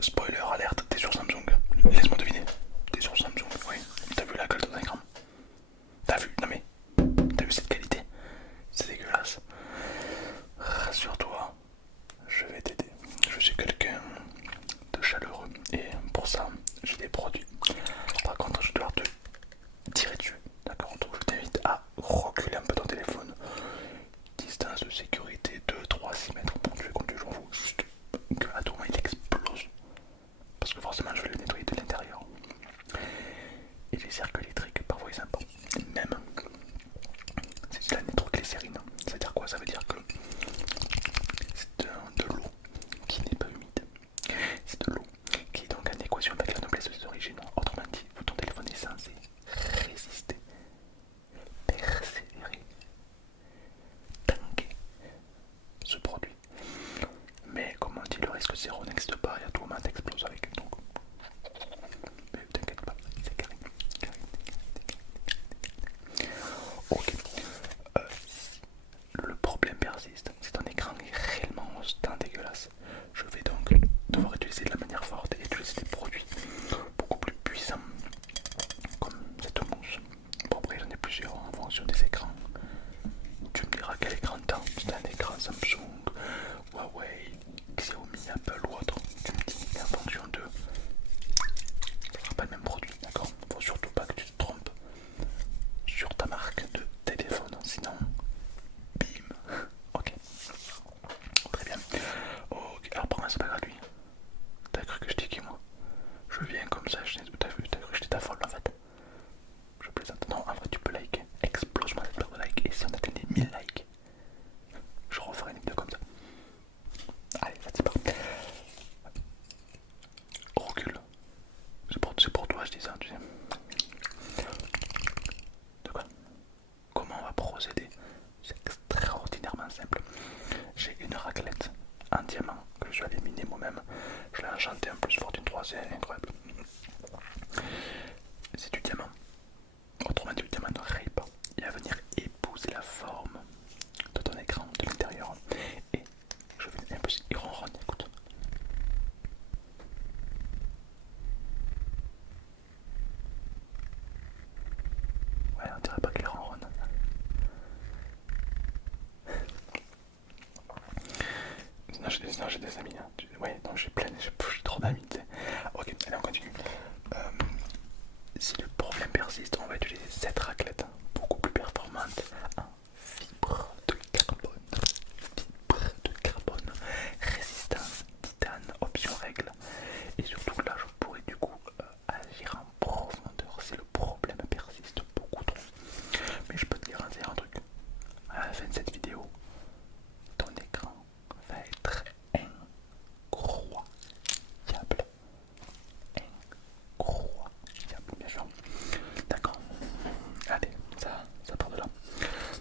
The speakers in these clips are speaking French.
Spoiler alerte, t'es sur Samsung. Laisse-moi deviner. T'es sur Samsung, oui. T'as vu la gueule de ton écran? T'as vu? Non mais, t'as vu cette qualité? C'est dégueulasse. Rassure-toi, je vais t'aider. Je suis quelqu'un de chaleureux et pour ça, j'ai des produits. Par contre, je dois te tirer dessus. D'accord? Donc je t'invite à reculer un peu ton téléphone. Distance de sécurité 2, 3, 6 mètres. Bon, tu fais comme tu veux, je m'en fous. Juste qu'à tout moment il explose. Parce que forcément je vais le nettoyer de l'intérieur. Et les circuits électriques, parfois ils sympa. Même, c'est de la nitroglycérine. Ça veut dire quoi? Ça veut dire que c'est de l'eau qui n'est pas humide. C'est de l'eau qui est donc en équation avec la noblesse des origines. Autrement dit, ton téléphone est censé résister, persévérer, tanker ce produit. Mais comme on dit, le risque zéro n'existe pas et à tout moment t'exploses avec. Donc, mais t'inquiète pas, c'est carré. Ok. Si le problème persiste, si ton écran est réellement tant dégueulasse, je vais donc devoir utiliser de la manière forte et utiliser des produits beaucoup plus puissants comme cette mousse. Bon, après j'en ai plusieurs en fonction des écrans. Tu me diras quel écran t'as. C'est un écran Samsung, Huawei, Xiaomi, Apple ou autre. Tu me dis en fonction de. Ce sera pas le même produit, d'accord? Faut surtout pas que tu te trompes sur ta marque de téléphone, sinon bim. Ok, très bien. Ok, alors pour moi c'est pas gratuit. T'as cru que je t'ai moi? Je viens comme ça, t'as vu, t'as cru que j'étais ta folle en fait. Je plaisante. Non, en vrai tu peux liker. Explose-moi cette barre de like et si on atteint les 1000 likes, je referai une vidéo comme ça. Allez, ça t'y part. Recule. C'est pour toi je dis ça, tu sais. De quoi? Comment on va procéder? C'est extraordinairement simple. J'ai une raclette en diamant que je vais aller miner moi-même. Je l'ai enchanté en plus fortune 3, c'est incroyable. C'est du diamant. Autrement dit, le diamant ne raye pas. Il va venir épouser la forme de ton écran de l'intérieur. Et je vais un peu. Il ronronne, écoute. Ouais, on dirait pas qu'il ronronne. Sinon j'ai des amis. Hein. Ouais, non, j'ai trop d'amis. Ok, allez, on continue. Si le problème persiste, on va utiliser cette raclette beaucoup plus performante en fibre de carbone. Fibre de carbone, résistance, titane, option règle. Et surtout là, je pourrais du coup agir en profondeur si le problème persiste beaucoup trop. Mais je peux te garantir un truc. À la fin de cette vidéo, ton écran va être incroyable. Incroyable, bien sûr. D'accord. Allez, ça part de là.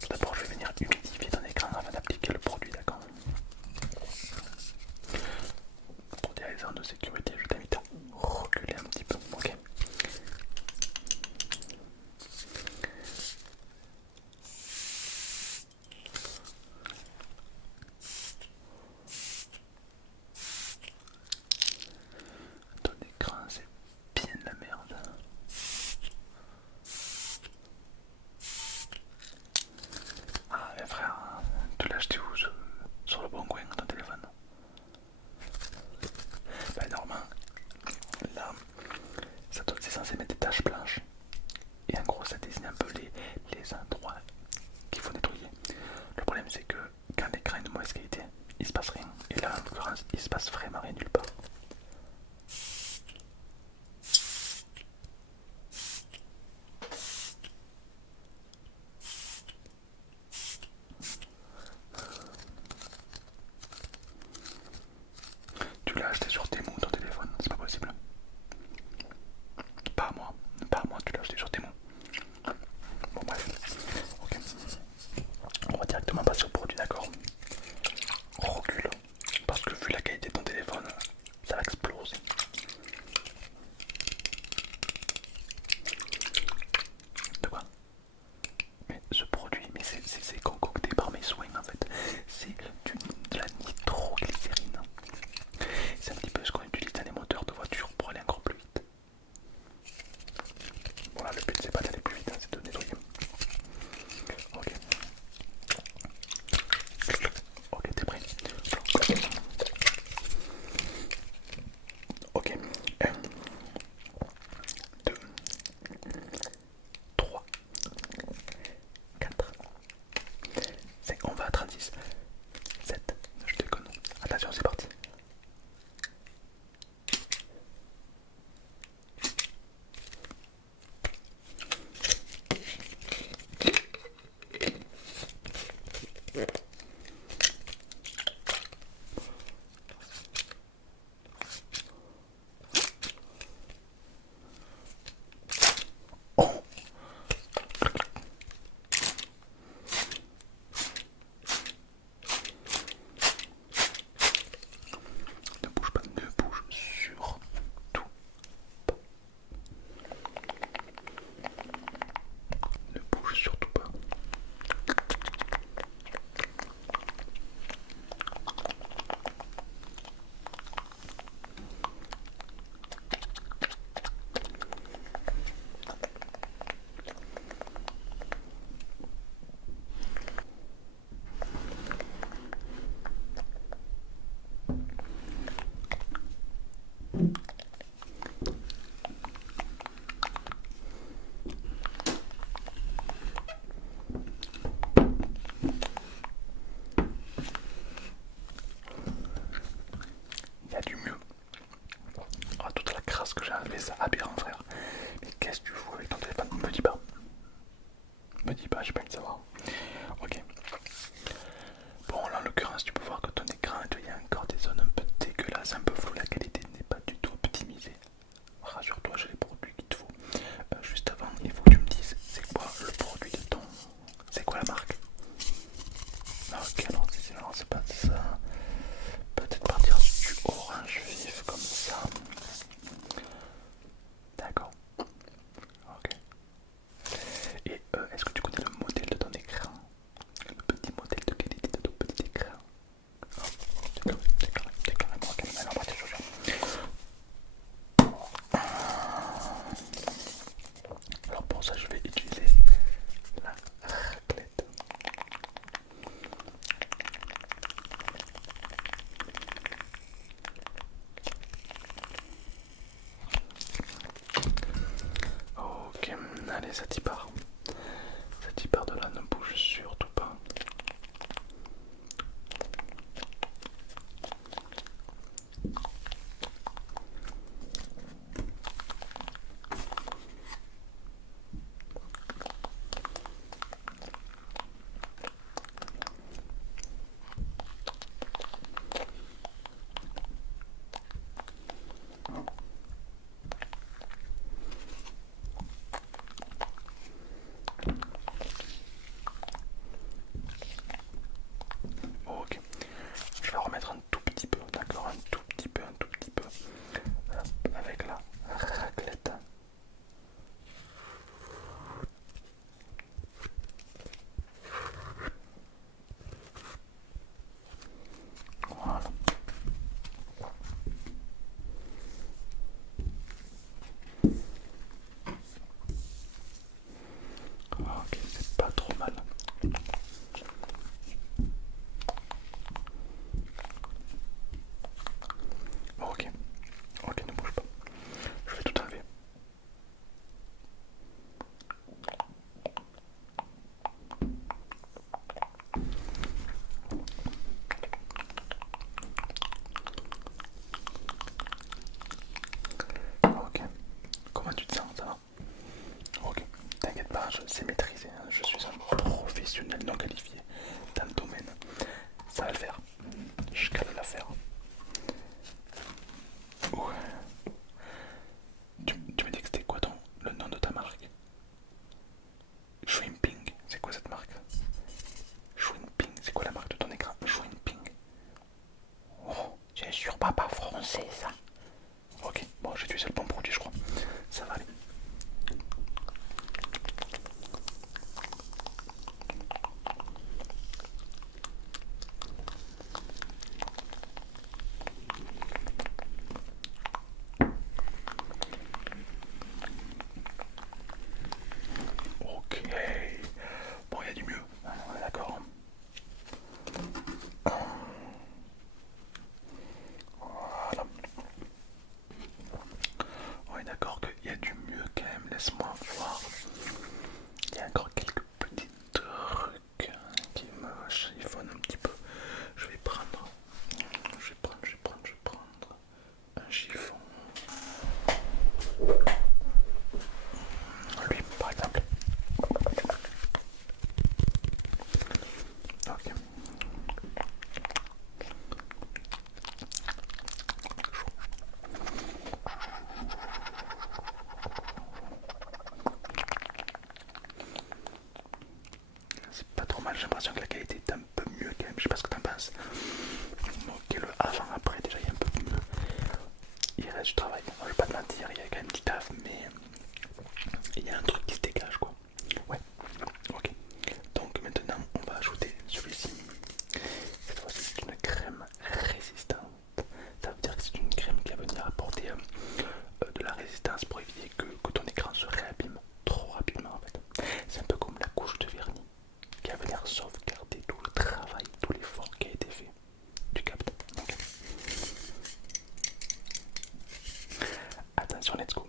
Tout d'abord, je vais venir humidifier ton écran avant d'appliquer le produit, d'accord? Pour des raisons de sécurité, je t'invite à reculer un petit peu, ok? Ton écran, c'est bien de la merde. Ah, mais frère, tu l'as acheté où sur le bon coin, ton téléphone? Bah, normal, comme ça. D'accord. Ok. Et est-ce que tu connais le modèle de ton écran? Le petit modèle de qualité de ton petit écran? Oh, c'est carrément alors, bah, alors pour ça, je vais utiliser la raclette. Ok, allez, ça t'y part. Ça t'y part de là, ne bouge surtout pas. Ok, je vais remettre un tout petit peu, d'accord, un tout petit peu, avec la raclette. Voilà. Ok, c'est pas trop mal. Ok, ok, ne bouge pas. Je vais tout enlever. Ok, comment tu te sens, ça va? Ok, t'inquiète pas, je sais maîtriser, hein. Je suis un professionnel non qualifié dans le domaine. Ça va le faire, je cale l'affaire. Ouais. Tu me dis que c'était quoi le nom de ta marque? Shrimping, c'est quoi cette marque? Shrimping, c'est quoi la marque de ton écran? Shrimping. Oh, c'est sûr pas français ça. Ok, bon j'ai utilisé le bon produit je crois. Ça va aller. Ok. Bon, il y a du mieux. On est d'accord. Voilà. On est d'accord qu'il y a du mieux quand même. Laisse-moi voir. Il y a encore quelques petits trucs qui me chiffonnent un petit peu. Je vais prendre. Je vais prendre un chiffon. Lui, par exemple. Ok. C'est pas trop mal, j'ai l'impression que la qualité est un peu mieux quand même, je sais pas ce que t'en penses. Ok, le avant-après, déjà il y a un peu mieux. Il reste du travail, je vais pas te mentir, il y a quand même du taf, mais il y a un truc qui se dégage quoi. Ouais, ok. Donc maintenant on va ajouter celui-ci. Cette fois-ci c'est une crème résistante. Ça veut dire que c'est une crème qui va venir apporter de la résistance pour éviter que ton écran se réabîme trop rapidement en fait. C'est un peu comme la couche de vernis qui va venir sauvegarder tout le travail, tout l'effort qui a été fait. Tu captes? Okay. Attention, let's go.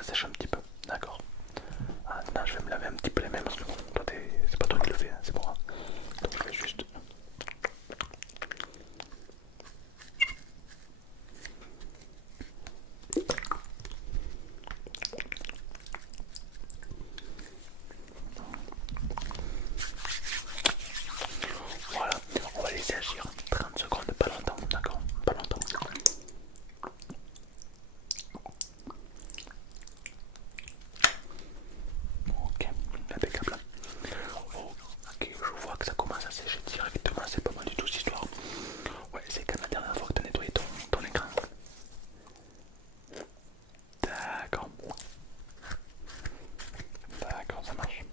ça sèche un petit peu. D'accord. Ah, non, je vais me laver un petit peu les mains parce que bon, toi, c'est pas toi qui le fais, hein, c'est moi. Donc je vais juste. Voilà, on va laisser agir 30 secondes, pas longtemps, d'accord? Pas longtemps. Ok, impeccable. Ok, je vois que ça commence à sécher directement, c'est pas mal du tout cette histoire. Ouais, c'est quand la dernière fois que tu as nettoyé ton écran. D'accord. D'accord, ça marche.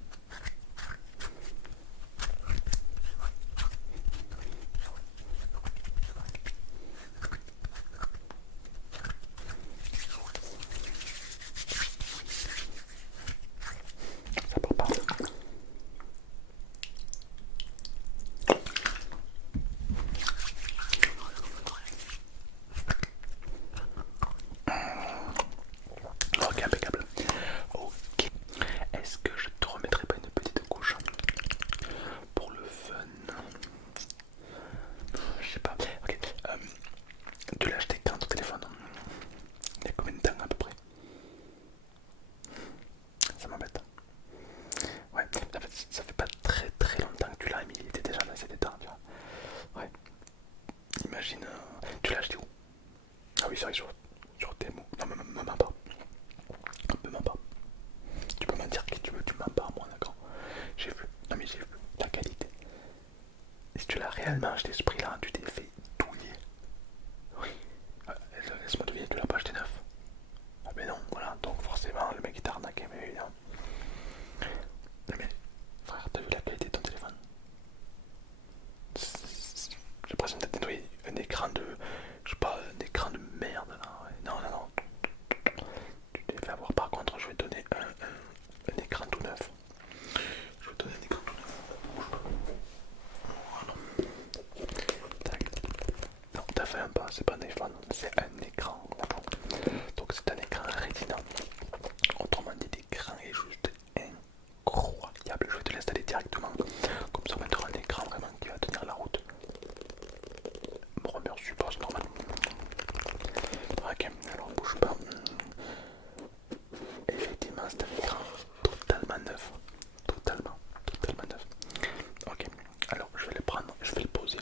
Ça part pas. Ok, impeccable. Ok. Est-ce que je te remettrai pas une petite couche pour le fun? Je sais pas. Ok. Tu l'as acheté quand ton téléphone? Il y a combien de temps à peu près? Ça m'embête. Ouais, en fait, ça fait pas très très longtemps que tu l'as mis, il était déjà dans cet état, tu vois. Ouais. Imagine, tu l'as acheté où? Ah oui, c'est vrai, sur Temu. Non, mais me mens pas. Me mens pas. Tu peux m'en dire que tu veux, tu mens pas à moi, d'accord? J'ai vu. Non, mais j'ai vu la qualité. Et si tu l'as réellement acheté ce prix-là, tu t'es fait douiller. Oui. Laisse-moi deviner, tu l'as pas acheté neuf. Ah, mais non, voilà. Donc, forcément, le mec il t'a arnaqué, mais évidemment. Non, mais frère, t'as vu la qualité de ton téléphone? J'ai l'impression d'être nettoyé un écran de. Je sais pas, un écran de merde là. Ouais. Non, non, non. Tu t'es fait avoir. Par contre, je vais te donner un écran tout neuf. Je vais te donner un écran tout neuf. Voilà. Tac. Non, t'as fait un pas, c'est pas un iPhone, c'est un écran. Donc c'est un écran Retina. Autrement dit, l'écran est juste incroyable. Je vais te l'installer directement. Comme ça, on mettra un écran vraiment qui va tenir la route. Me remercie pas, c'est normal. Ok, alors bouge pas. Effectivement, c'est un écran totalement neuf. Totalement neuf. Ok, alors je vais le prendre, je vais le poser.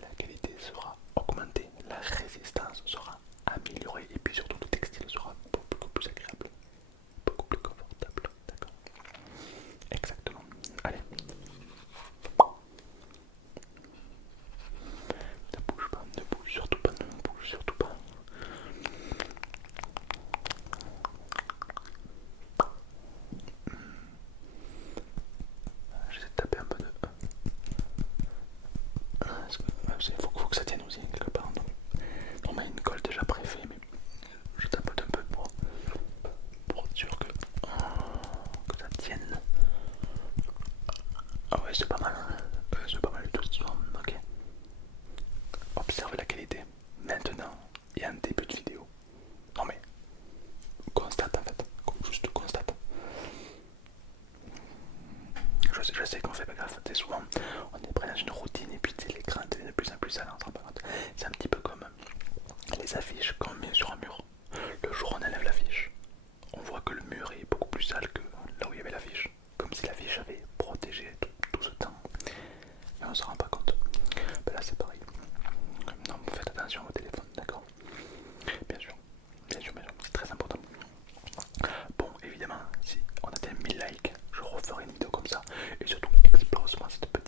La qualité sera augmentée, la résistance sera améliorée et puis surtout le textile sera beaucoup plus agréable, beaucoup plus confortable. D'accord? Exactement. Allez. Ne bouge pas, ne bouge surtout pas, ne bouge surtout pas. J'essaie de taper un peu de. Faut que ça tienne aussi quelque part. On met une colle déjà préfait, mais je tapote un peu pour être sûr que ça tienne. Ah ouais, c'est pas mal. C'est pas mal du tout cette histoire. Ok. Observe la qualité. Maintenant, il y a un début de vidéo. Non mais, constate en fait. Juste constate. Je sais qu'on fait pas gaffe. C'est souvent, on est pris dans une routine et puis l'écran devient de plus en plus sale. C'est un petit peu comme les affiches qu'on met sur un mur. Le jour où on enlève l'affiche, on voit que le mur est beaucoup plus sale que là où il y avait l'affiche. Comme si l'affiche avait protégé tout ce temps. Mais on se rend pas compte. Ben là c'est pareil. Non, vous faites attention au téléphone, d'accord? Bien sûr, c'est très important. Bon, évidemment, si on atteint 1000 likes, je referai une vidéo comme ça. Et surtout, explose-moi cette petite